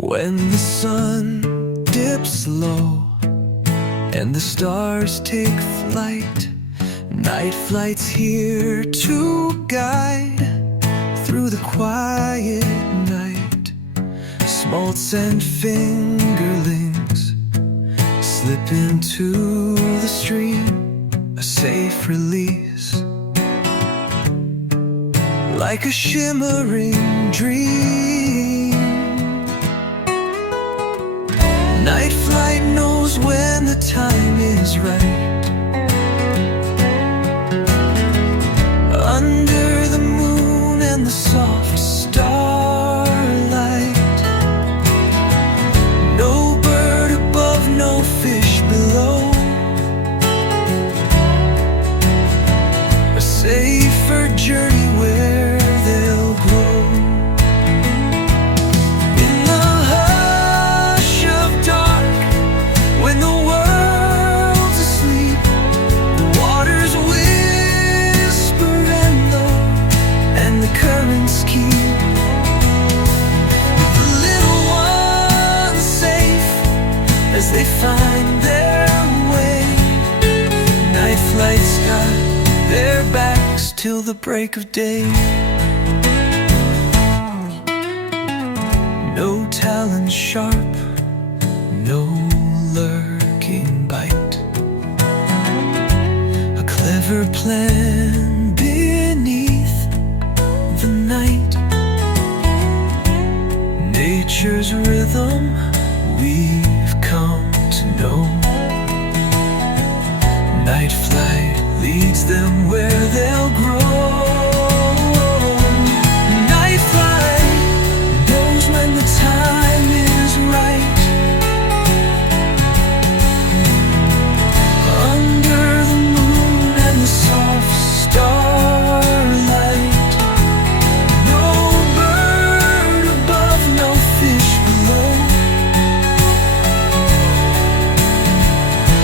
When the sun dips low and the stars take flight, NightFlight's here to guide through the quiet night. Smolts and fingerlings slip into the stream, a safe release, like a shimmering dream. NightFlight knows when the time is right. Under the moon and the soft starlight, no bird above, no fish below, a safer journey where they'll grow. In the hush of dark, when the world's asleep, the waters whisper and low, and the currents keep the little ones safe as they find their way. NightFlight's got their backs till the break of day. No talons sharp, no lurking bite, a clever plan beneath the night. Nature's rhythm we've come to know. NightFlight leads them where they'll grow. NightFlight knows when the time is right. Under the moon and the soft starlight, no bird above, no fish below,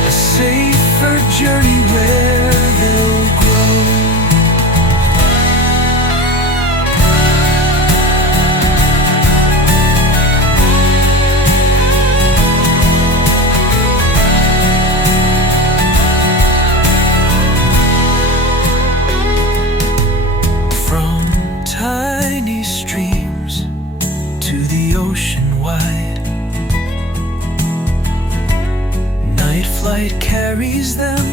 a safer journey where they'll grow. From tiny streams to the ocean wide, NightFlight carries them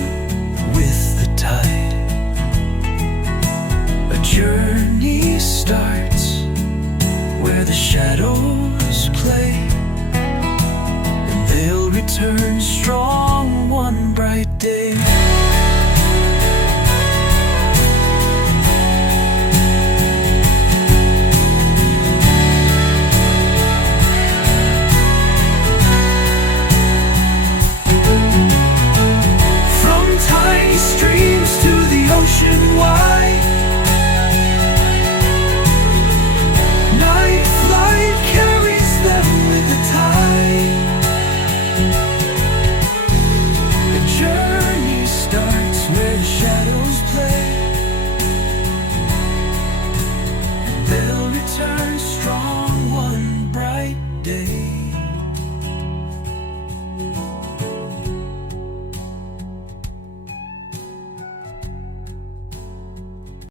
with the tide. A journey starts where the shadows play, and they'll return strong one bright day.